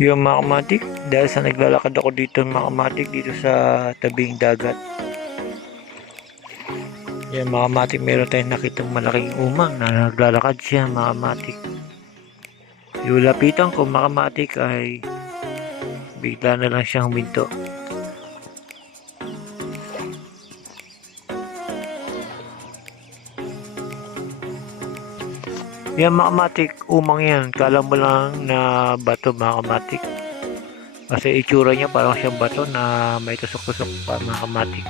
Yung mga kamatik, dahil sa naglalakad ako dito mga kamatik dito sa tabing dagat. Yan mga kamatik, meron tayong nakitang malaking umang na naglalakad siya mga kamatik. Yung lapitan ko mga kamatik ay bigla na lang siyang huminto. Yan mga kamatik, umang yan. Kala mo lang na bato mga kamatik. Kasi itsura niya parang siyang bato na may tusok-tusok pa mga kamatik.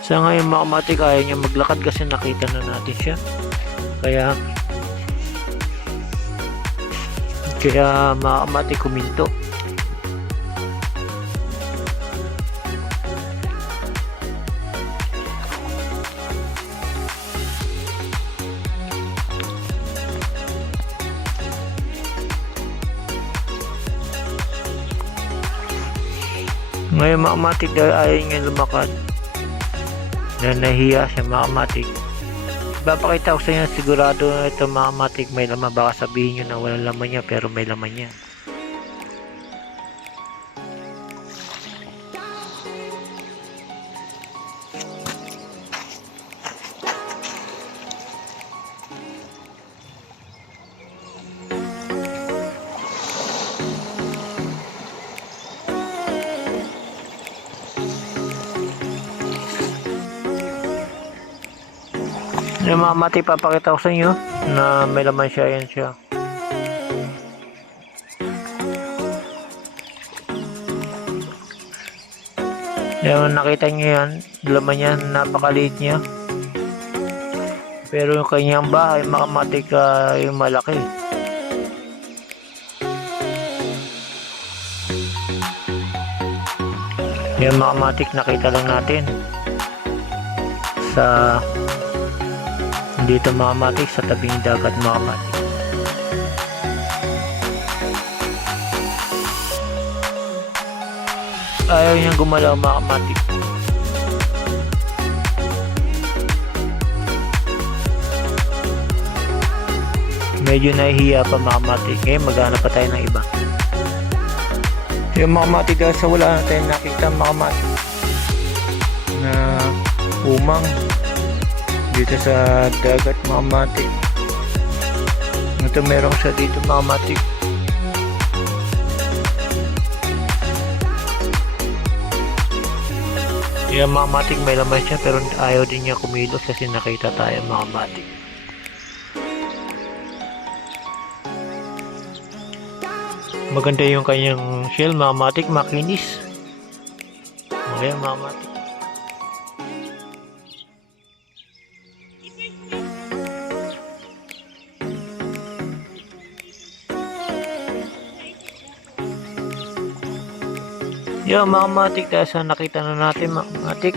Sa ngayon mga kamatik, ayaw niya maglakad kasi nakita na natin siya. Kaya mga kamatik kuminto. Ngayon mga kamatik, dahil ayaw niya lumakad na nahiya siya mga kamatik, ipapakita ko sa inyo, sigurado na ito mga kamatik may laman. Baka sabihin nyo na walang laman niya, pero may laman niya. Yung mga kamatik, papakita ko sa inyo na may laman siya. Yan siya. Yung nakita nyo yan, laman niya, napakaliit niya. Pero yung kanyang bahay, mga kamatik, yung malaki. Yung mga kamatik, nakita lang natin sa dito mga kamatik sa tabing dagat mga kamatik. Ayaw niyang gumalaw mga kamatik. Medyo nahihiya pa mga kamatik. Ngayon maghanap pa tayo ng iba. Yung mga kamatik, dahil sa wala na tayong nakita mga kamatik na umang dito sa dagat mga kamatik. Ito meron siya dito mga kamatik. Yung mga kamatik may laman siya, pero ayaw din niya kumilos kasi nakita tayo mga kamatik. Maganda yung kanyang shell mga kamatik, makinis. Ayan mga kamatik. Yung mga kamatik, dahil sa nakita na natin mga kamatik,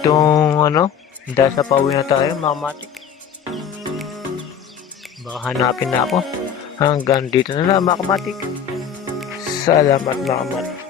itong dahil sa pauwi na tayo mga kamatik, baka hanapin na ako. Hanggang dito na lang mga kamatik. Salamat mga kamatik.